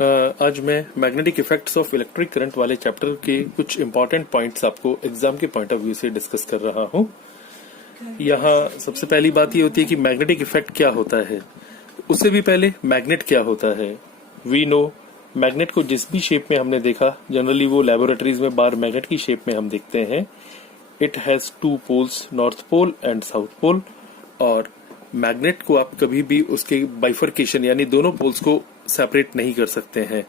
आज मैं magnetic effects of electric current वाले चैप्टर के कुछ इंपॉर्टेंट पॉइंट्स आपको एग्जाम के पॉइंट ऑफ व्यू से डिस्कस कर रहा हूँ। यहाँ सबसे पहली बात ये होती है कि मैग्नेटिक इफेक्ट क्या होता है। उससे भी पहले मैग्नेट क्या होता है। वी नो मैग्नेट को जिस भी शेप में हमने देखा, जनरली वो लेबोरेटरीज में बार मैग्नेट की शेप में हम देखते हैं। It has two poles, north pole and south pole. और मैग्नेट को आप कभी भी उसके बाइफर्केशन यानी दोनों पोल्स को सेपरेट नहीं कर सकते हैं।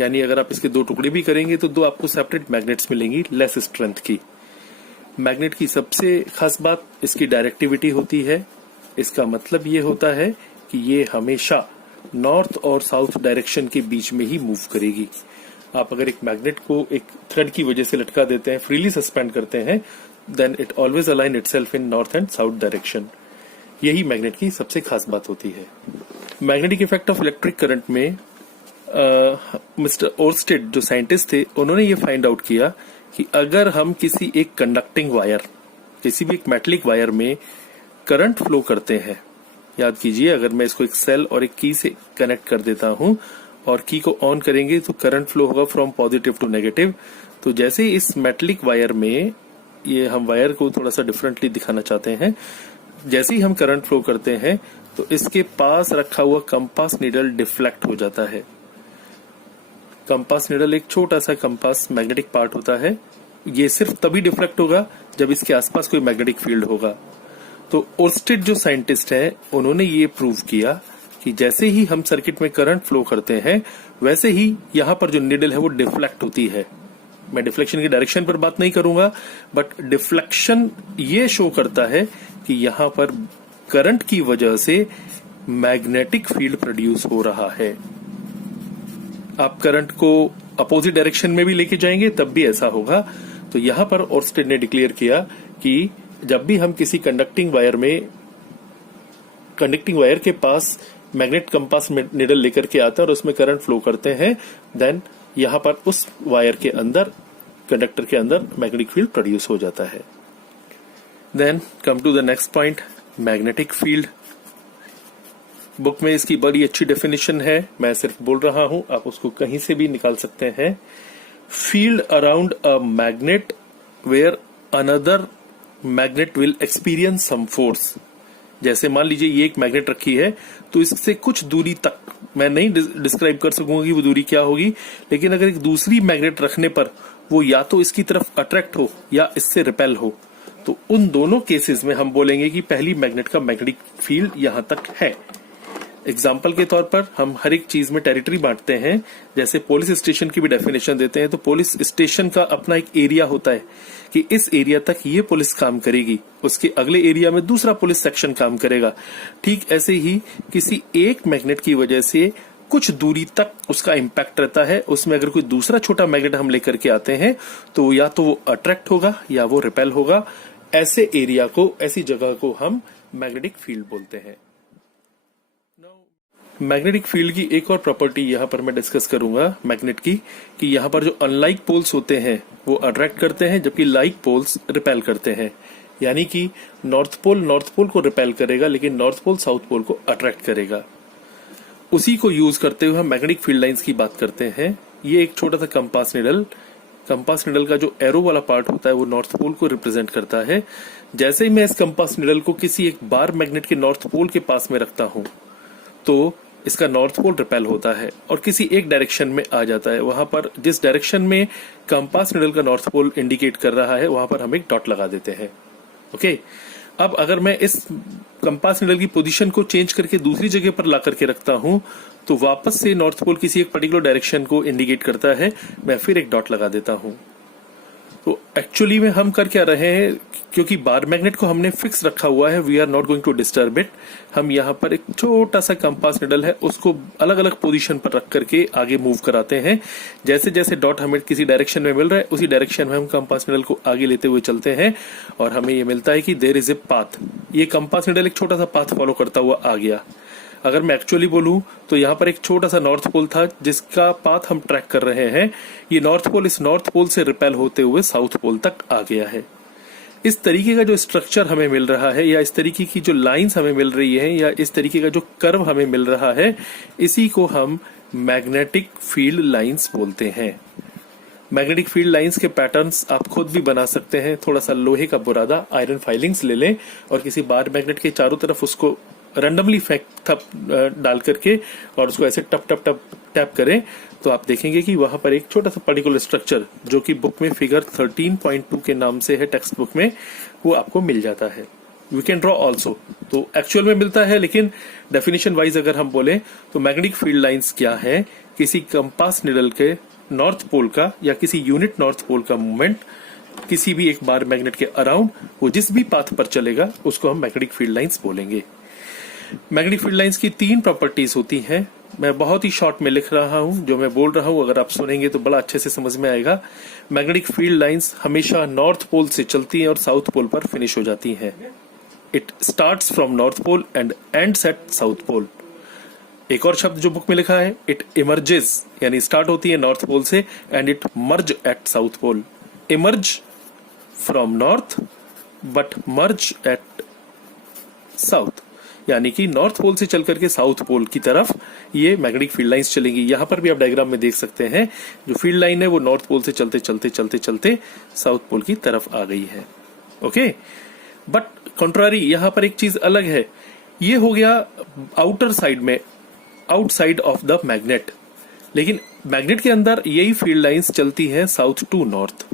यानी अगर आप इसके दो टुकड़े भी करेंगे तो दो आपको सेपरेट मैग्नेट्स मिलेंगी लेस स्ट्रेंथ की। मैग्नेट की सबसे खास बात इसकी डायरेक्टिविटी होती है। इसका मतलब ये होता है कि ये हमेशा नॉर्थ और साउथ डायरेक्शन के बीच में ही मूव करेगी। आप अगर एक मैग्नेट को एक थ्रेड की वजह से लटका देते हैं, फ्रीली सस्पेंड करते हैं, then it always align itself in north and south direction. यही मैग्नेट की सबसे खास बात होती है। Magnetic effect of electric current में मिस्टर ओर्स्टेड जो साइंटिस्ट थे, उन्होंने ये फाइंड आउट किया कि अगर हम किसी एक कंडक्टिंग वायर, किसी भी एक मेटलिक वायर में करंट फ्लो करते हैं, याद कीजिए अगर मैं इसको एक सेल और एक की से कनेक्ट कर देता हूं और की को ऑन करेंगे तो करंट फ्लो होगा फ्रॉम पॉजिटिव टू नेगेटिव। तो जैसे इस मेटलिक वायर में, ये हम वायर को थोड़ा सा डिफरेंटली दिखाना चाहते हैं, जैसे ही हम करंट फ्लो करते हैं तो इसके पास रखा हुआ कंपास नीडल डिफ्लेक्ट हो जाता है। कंपास नीडल एक छोटा सा कंपास मैग्नेटिक पार्ट होता है। ये सिर्फ तभी डिफ्लेक्ट होगा जब इसके आसपास कोई मैग्नेटिक फील्ड होगा। तो ओर्स्टेड जो साइंटिस्ट हैं, उन्होंने ये प्रूव किया कि जैसे ही हम सर्किट में करंट फ्लो करते हैं वैसे ही यहाँ पर जो नीडल है वो डिफ्लेक्ट होती है। मैं डिफ्लेक्शन की डायरेक्शन पर बात नहीं करूंगा, बट डिफ्लेक्शन ये शो करता है कि यहाँ पर करंट की वजह से मैग्नेटिक फील्ड प्रोड्यूस हो रहा है। आप करंट को अपोजिट डायरेक्शन में भी लेके जाएंगे तब भी ऐसा होगा। तो यहाँ पर ओर्स्टेड ने डिक्लेयर किया कि जब भी हम किसी कंडक्टिंग वायर के पास मैग्नेट कंपास नीडल लेकर के आते हैं और उसमें करंट फ्लो करते हैं, देन यहाँ पर उस वायर के अंदर, कंडक्टर के अंदर मैग्नेटिक फील्ड प्रोड्यूस हो जाता है। Then come to the next point, magnetic field. Book में इसकी बड़ी अच्छी डेफिनेशन है, मैं सिर्फ बोल रहा हूं, आप उसको कहीं से भी निकाल सकते हैं। Field around a magnet where another magnet will experience some force. जैसे मान लीजिए ये एक मैग्नेट रखी है, तो इससे कुछ दूरी तक, मैं नहीं डिस्क्राइब कर सकूंगा कि वो दूरी क्या होगी, लेकिन अगर एक दूसरी मैग्नेट रखने पर वो या तो इसकी तरफ अट्रैक्ट हो या इससे रिपेल हो, तो उन दोनों केसेस में हम बोलेंगे कि पहली मैग्नेट का मैग्नेटिक फील्ड यहां तक है। एग्जाम्पल के तौर पर हम हर एक चीज में टेरिटरी बांटते हैं। जैसे पुलिस स्टेशन की भी डेफिनेशन देते हैं, तो पुलिस स्टेशन का अपना एक एरिया होता है कि इस एरिया तक ये पुलिस काम करेगी, उसके अगले एरिया में दूसरा पुलिस सेक्शन काम करेगा। ठीक ऐसे ही किसी एक मैग्नेट की वजह से कुछ दूरी तक उसका इम्पैक्ट रहता है। उसमें अगर कोई दूसरा छोटा मैग्नेट हम लेकर के आते हैं तो या तो वो अट्रैक्ट होगा या वो रिपेल होगा। ऐसे एरिया को, ऐसी जगह को हम मैग्नेटिक फील्ड बोलते हैं। मैग्नेटिक फील्ड की एक और प्रॉपर्टी यहाँ पर मैं डिस्कस करूंगा मैग्नेट की, कि यहाँ पर जो अनलाइक पोल्स होते हैं वो अट्रैक्ट करते हैं, जबकि लाइक पोल्स रिपेल करते हैं। यानी कि नॉर्थ पोल को रिपेल करेगा, लेकिन नॉर्थ पोल साउथ पोल को अट्रैक्ट करेगा। उसी को यूज करते हुए हम मैग्नेटिक फील्ड लाइंस की बात करते हैं। ये एक छोटा सा कंपास निडल का जो एरो वाला पार्ट होता है वो नॉर्थ पोल को रिप्रेजेंट करता है। जैसे ही मैं इस कंपास निडल को किसी एक बार मैग्नेट के नॉर्थ पोल के पास में रखता हूं, तो इसका नॉर्थ पोल रिपेल होता है और किसी एक डायरेक्शन में आ जाता है। वहां पर जिस डायरेक्शन में कंपास निडल का नॉर्थ पोल इंडिकेट कर रहा है, वहां पर हम एक डॉट लगा देते हैं। ओके, अब अगर मैं इस कंपास निडल की पोजीशन को चेंज करके दूसरी जगह पर ला करके रखता हूं, तो वापस से नॉर्थ पोल किसी एक पर्टिकुलर डायरेक्शन को इंडिकेट करता है, मैं फिर एक डॉट लगा देता हूं। तो एक्चुअली में हम कर क्या रहे हैं, क्योंकि बार मैग्नेट को हमने फिक्स रखा हुआ है, we are not going to disturb it. हम यहाँ पर एक छोटा सा कंपास निडल है, उसको अलग अलग पोजीशन पर रख करके आगे मूव कराते हैं। जैसे जैसे डॉट हमें किसी डायरेक्शन में मिल रहा है, उसी डायरेक्शन में हम कंपास निडल को आगे लेते हुए चलते हैं और हमें ये मिलता है कि देयर इज ए पाथ। ये कंपास निडल एक छोटा सा पाथ फॉलो करता हुआ आ गया। अगर मैं एक्चुअली बोलूं तो यहाँ पर एक छोटा सा नॉर्थ पोल था जिसका पाथ हम ट्रैक कर रहे हैं। ये नॉर्थ पोल इस नॉर्थ पोल से रिपेल होते हुए साउथ पोल तक आ गया है। इस तरीके का जो स्ट्रक्चर हमें मिल रहा है, या इस तरीके की जो लाइंस हमें मिल रही है, या इस तरीके का जो कर्व हमें मिल रहा है, इसी को हम मैग्नेटिक फील्ड लाइंस बोलते हैं। मैग्नेटिक फील्ड लाइंस के पैटर्न्स आप खुद भी बना सकते हैं। थोड़ा सा लोहे का बुरादा, आयरन फाइलिंग्स ले लें और किसी बार मैग्नेट के चारों तरफ उसको रैंडमली डाल करके और उसको ऐसे टप टप टप टैप करें, तो आप देखेंगे कि वहां पर एक छोटा सा पर्टिकुलर स्ट्रक्चर, जो कि बुक में फिगर 13.2 के नाम से है टेक्स्ट बुक में, वो आपको मिल जाता है। वी कैन ड्रॉ ऑल्सो, तो एक्चुअल में मिलता है, लेकिन डेफिनेशन वाइज अगर हम बोले तो मैग्नेटिक फील्ड लाइंस क्या है? किसी कंपास निडल के नॉर्थ पोल का या किसी यूनिट नॉर्थ पोल का मूवमेंट किसी भी एक बार मैग्नेट के अराउंड, वो जिस भी पाथ पर चलेगा उसको हम मैग्नेटिक फील्ड लाइंस बोलेंगे। मैग्नेटिक फील्ड लाइंस की 3 प्रॉपर्टीज होती हैं। मैं बहुत ही शॉर्ट में लिख रहा हूं, जो मैं बोल रहा हूं अगर आप सुनेंगे तो बड़ा अच्छे से समझ में आएगा। मैग्नेटिक फील्ड लाइंस हमेशा नॉर्थ पोल से चलती हैं और साउथ पोल पर फिनिश हो जाती हैं। It starts from north pole and ends at south pole. एक और शब्द जो बुक में लिखा है, इट इमर्जेस, यानी स्टार्ट होती है नॉर्थ पोल से and it merge at south pole. Emerge from north but merge at south, यानी कि नॉर्थ पोल से चल करके साउथ पोल की तरफ ये मैग्नेटिक फील्ड लाइंस चलेंगी। यहां पर भी आप डायग्राम में देख सकते हैं, जो फील्ड लाइन है वो नॉर्थ पोल से चलते चलते चलते चलते साउथ पोल की तरफ आ गई है। ओके, बट कंट्रारी यहां पर एक चीज अलग है। ये हो गया आउटर साइड में, आउटसाइड ऑफ द मैग्नेट, लेकिन मैग्नेट के अंदर यही फील्ड लाइंस चलती है south to north.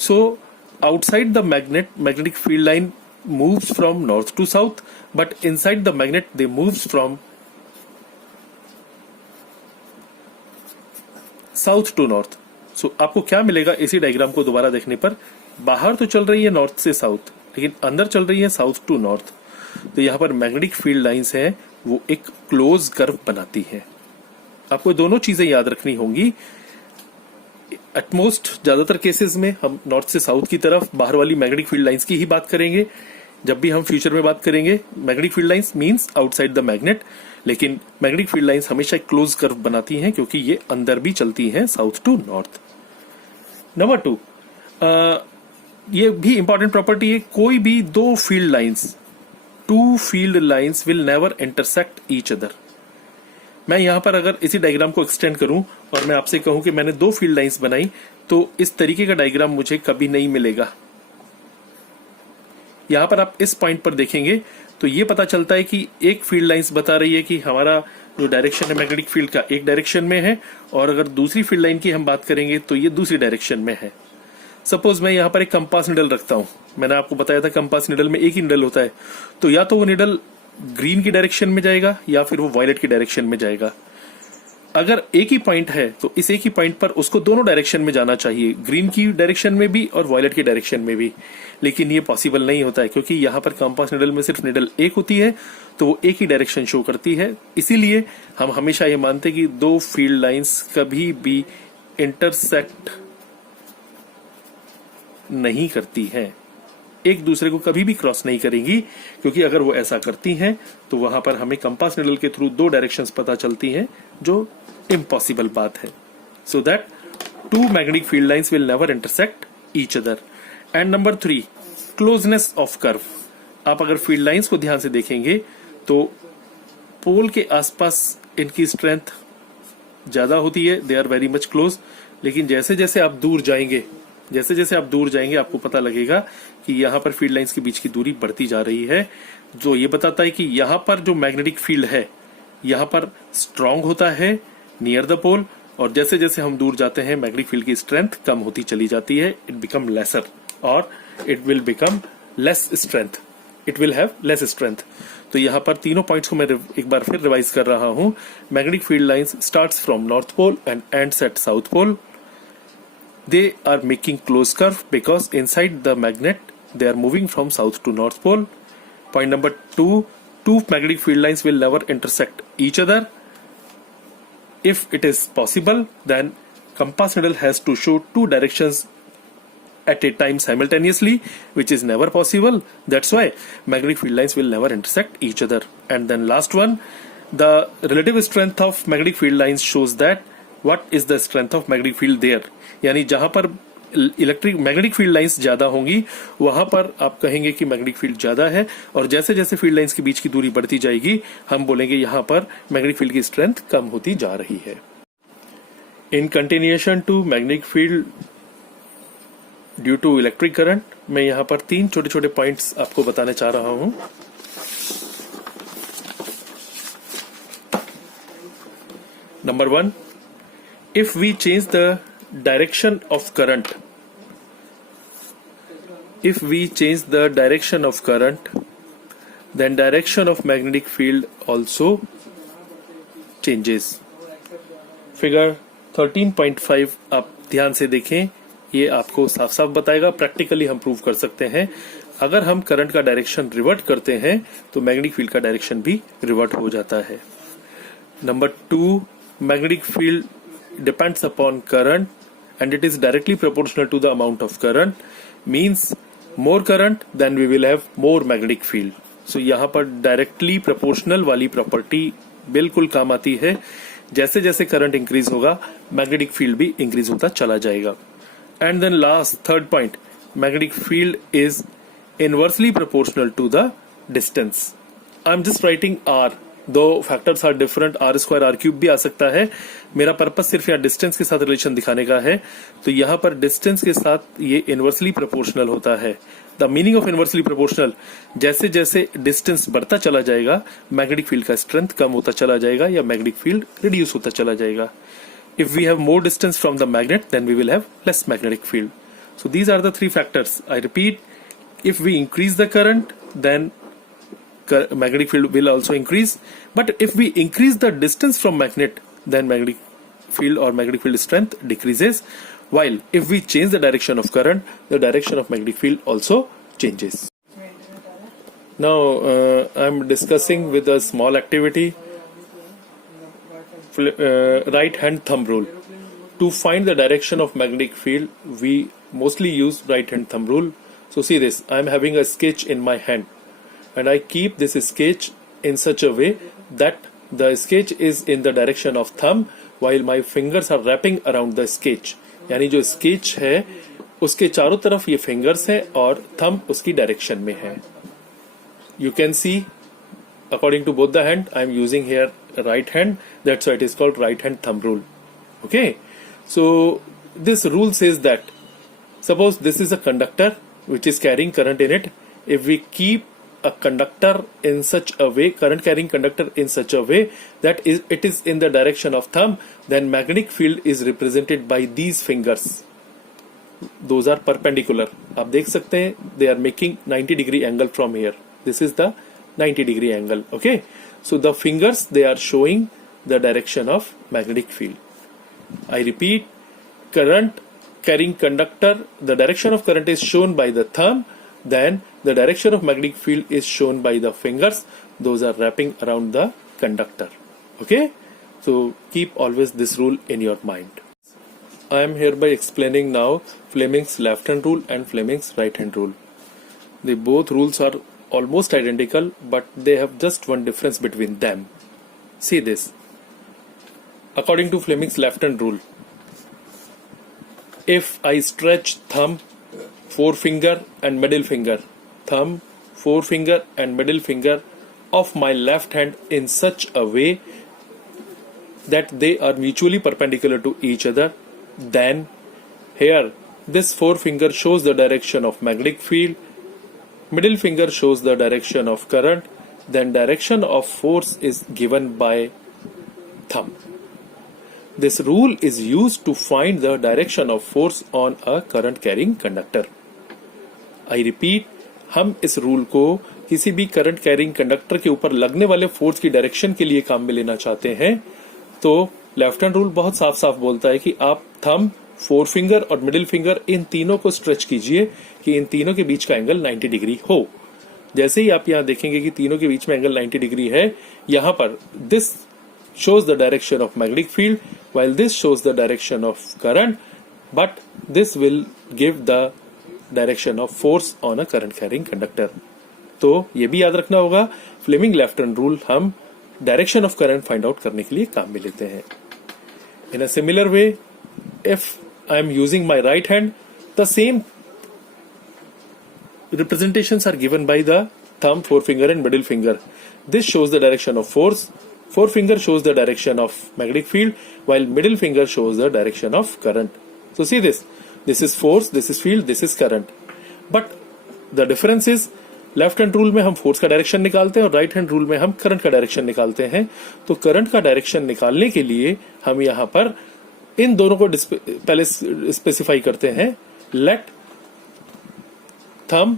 So outside the magnet, magnetic field line moves from north to south, but inside the magnet they moves from south to north. So आपको क्या मिलेगा इसी डायग्राम को दोबारा देखने पर? बाहर तो चल रही है नॉर्थ से साउथ, लेकिन अंदर चल रही है साउथ टू नॉर्थ। तो यहाँ पर मैग्नेटिक फील्ड लाइंस है, वो एक क्लोज कर्व बनाती है। आपको दोनों चीजें याद रखनी होंगी। एटमोस्ट ज्यादातर केसेस में हम नॉर्थ से साउथ की तरफ बाहर वाली मैग्नेटिक फील्ड लाइंस की ही बात करेंगे। जब भी हम फ्यूचर में बात करेंगे magnetic field lines means outside the magnet, लेकिन मैग्नेटिक फील्ड लाइंस हमेशा एक क्लोज कर्व बनाती हैं, क्योंकि ये अंदर भी चलती हैं साउथ टू नॉर्थ। नंबर 2, ये भी इंपॉर्टेंट प्रॉपर्टी है, कोई भी दो field lines will never intersect each other. मैं यहां पर अगर इसी डायग्राम को एक्सटेंड करूं और मैं आपसे कहूं कि मैंने 2 फील्ड लाइंस बनाई, तो इस तरीके का डायग्राम मुझे कभी नहीं मिलेगा। यहां पर आप इस पॉइंट पर देखेंगे तो ये पता चलता है कि एक फील्ड लाइंस बता रही है कि हमारा जो डायरेक्शन है मैग्नेटिक फील्ड का एक डायरेक्शन में है, और अगर दूसरी फील्ड लाइन की हम बात करेंगे तो ये दूसरी डायरेक्शन में है। सपोज मैं यहां पर एक कंपास निडल रखता हूं, मैंने आपको बताया था कंपास निडल में एक ही निडल होता है, तो या तो वो निडल ग्रीन की डायरेक्शन में जाएगा या फिर वो वायलेट की डायरेक्शन में जाएगा। अगर एक ही पॉइंट है तो इस एक ही पॉइंट पर उसको दोनों डायरेक्शन में जाना चाहिए, ग्रीन की डायरेक्शन में भी और वायलेट की डायरेक्शन में भी, लेकिन ये पॉसिबल नहीं होता है, क्योंकि यहाँ पर कंपास निडल में सिर्फ निडल एक होती है, तो वो एक ही डायरेक्शन शो करती है। इसीलिए हम हमेशा ये मानते हैं कि 2 फील्ड लाइंस कभी भी इंटरसेक्ट नहीं करती हैं, एक दूसरे को कभी भी क्रॉस नहीं करेंगी, क्योंकि अगर वो ऐसा करती हैं तो वहां पर हमें कंपास निडल के थ्रू 2 डायरेक्शंस पता चलती हैं, जो इम्पॉसिबल बात है। So that 2 magnetic field lines will never intersect each other. And number 3, closeness of curve. आप अगर फील्ड लाइंस को ध्यान से देखेंगे तो पोल के आसपास इनकी स्ट्रेंथ ज्यादा होती है, they are very much close, लेकिन जैसे जैसे आप दूर जाएंगे आपको पता लगेगा कि यहाँ पर फील्ड लाइंस के बीच की दूरी बढ़ती जा रही है, जो ये बताता है कि यहाँ पर जो मैग्नेटिक फील्ड है यहाँ पर स्ट्रांग होता है नियर द पोल, और जैसे जैसे हम दूर जाते हैं मैग्नेटिक फील्ड की स्ट्रेंथ कम होती चली जाती है। इट बिकम लेसर और it will become less strength, it will have less strength. तो यहाँ पर तीनों पॉइंट्स को मैं एक बार फिर रिवाइज कर रहा हूं। Magnetic field lines starts from north pole and ends at south pole. They are making close curve because inside the magnet they are moving from south to north pole. Point number 2, 2 magnetic field lines will never intersect each other. If it is possible, then compass needle has to show 2 directions at a time simultaneously, which is never possible. That's why magnetic field lines will never intersect each other. And then last one, the relative strength of magnetic field lines shows that what is the strength of magnetic field there, यानी जहां पर electric magnetic field lines ज्यादा होंगी वहां पर आप कहेंगे कि मैग्नेटिक फील्ड ज्यादा है, और जैसे जैसे फील्ड लाइंस के बीच की दूरी बढ़ती जाएगी हम बोलेंगे यहां पर मैग्नेटिक फील्ड की स्ट्रेंथ कम होती जा रही है। In continuation to magnetic field due to electric current, मैं यहां पर 3 छोटे छोटे पॉइंट्स आपको बताने चाह रहा हूं। Number 1, if we change the direction of current, then direction of magnetic field also changes. Figure 13.5 आप ध्यान से देखें, ये आपको साफ साफ बताएगा, प्रैक्टिकली हम प्रूव कर सकते हैं। अगर हम करंट का डायरेक्शन रिवर्ट करते हैं तो मैग्नेटिक फील्ड का डायरेक्शन भी रिवर्ट हो जाता है। Number 2, magnetic field depends upon current and it is directly proportional to the amount of current, means more current then we will have more magnetic field. So यहाँ पर directly proportional वाली property बिल्कुल काम आती है। जैसे जैसे करंट इंक्रीज होगा मैग्नेटिक फील्ड भी इंक्रीज होता चला जाएगा। And then last third point, magnetic field is inversely proportional to the distance. I am just writing R, दो factors are different, R square R cube भी आ सकता है। मेरा पर्पस सिर्फ यहाँ डिस्टेंस के साथ रिलेशन दिखाने का है। तो यहाँ पर डिस्टेंस के साथ ये इनवर्सली प्रोपोर्शनल होता है। The meaning of inversely proportional, जैसे जैसे डिस्टेंस बढ़ता चला जाएगा मैग्नेटिक फील्ड का स्ट्रेंथ कम होता चला जाएगा या मैग्नेटिक फील्ड रिड्यूस होता चला जाएगा। If we have more distance from the magnet then we will have less magnetic field. So these are the 3 factors. I repeat, if we increase the current then magnetic field will also increase, but if we increase the distance from magnet then magnetic field or magnetic field strength decreases, while if we change the direction of current the direction of magnetic field also changes. Now I'm discussing with a small activity, right hand thumb rule. To find the direction of magnetic field we mostly use right hand thumb rule. So see this, I am having a sketch in my hand and I keep this sketch in such a way that the sketch is in the direction of thumb while my fingers are wrapping around the sketch. यानी जो sketch है उसके चारों तरफ ये fingers है और thumb उसकी direction में है। You can see according to both the hand I am using here right hand, that's why it is called right hand thumb rule. Okay, so this rule says that suppose this is a conductor which is carrying current in it. If we keep a conductor in such a way, current carrying conductor in such a way that it is in the direction of thumb, then magnetic field is represented by these fingers. Those are perpendicular. आप देख सकते हैं they are making 90 degree angle from here. This is the 90 degree angle. Okay, so the fingers they are showing the direction of magnetic field. I repeat, current carrying conductor, the direction of current is shown by the thumb, then the direction of magnetic field is shown by the fingers. Those are wrapping around the conductor. Okay, so keep always this rule in your mind. I am hereby explaining now Fleming's left hand rule and Fleming's right hand rule. The both rules are almost identical but they have just one difference between them. See this. According to Fleming's left hand rule, if I stretch thumb, forefinger and middle finger, thumb, forefinger and middle finger of my left hand in such a way that they are mutually perpendicular to each other, then here this forefinger shows the direction of magnetic field, middle finger shows the direction of current, then direction of force is given by thumb. This rule is used to find the direction of force on a current carrying conductor. I repeat, हम इस rule को किसी भी current carrying conductor के ऊपर लगने वाले force की डायरेक्शन के लिए काम में लेना चाहते हैं तो लेफ्ट हैंड रूल बहुत साफ साफ बोलता है कि आप थंब, फोर फिंगर और मिडिल फिंगर इन तीनों को स्ट्रेच कीजिए कि इन तीनों के बीच का एंगल 90 डिग्री हो। जैसे ही आप यहाँ देखेंगे कि तीनों के बीच में एंगल 90 डिग्री है, यहाँ पर this shows the direction of magnetic field while this shows the direction of current, but this will give the direction of force on a current carrying conductor. तो ये भी याद रखना होगा, फ्लेमिंग लेफ्ट हैंड रूल हम direction of current find out करने के लिए काम में लेते हैं। In a similar way, if I am using my right hand The same representations are given by the thumb, forefinger and middle finger. This shows the direction of force. Forefinger shows the direction of magnetic field, while middle finger shows the direction of current. So see this. This is force, this is field, this is current. But the difference is, left hand rule में हम force का direction निकालते हैं और right hand rule में हम current का direction निकालते हैं. तो करंट का डायरेक्शन निकालने के लिए हम यहां पर इन दोनों को पहले स्पेसिफाई करते हैं. Let thumb,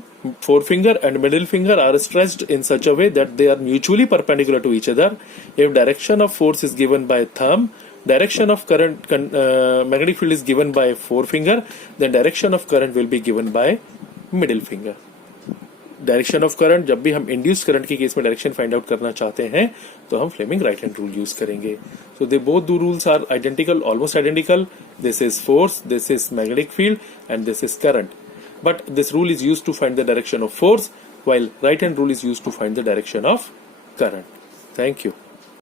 forefinger and middle finger are stretched in such a way that they are mutually perpendicular to each other. If direction of force is given by thumb, direction of magnetic field is given by forefinger, then direction of current will be given by middle finger. Direction of current, जब भी हम induce current के case में direction find out करना चाहते हैं तो हम Fleming right hand rule use करेंगे. सो दे बोथ दो rules are identical, almost identical. This is force, this is magnetic field and this is current. But this rule is used to find the direction of force, while right hand rule is used to find the direction of current. Thank you.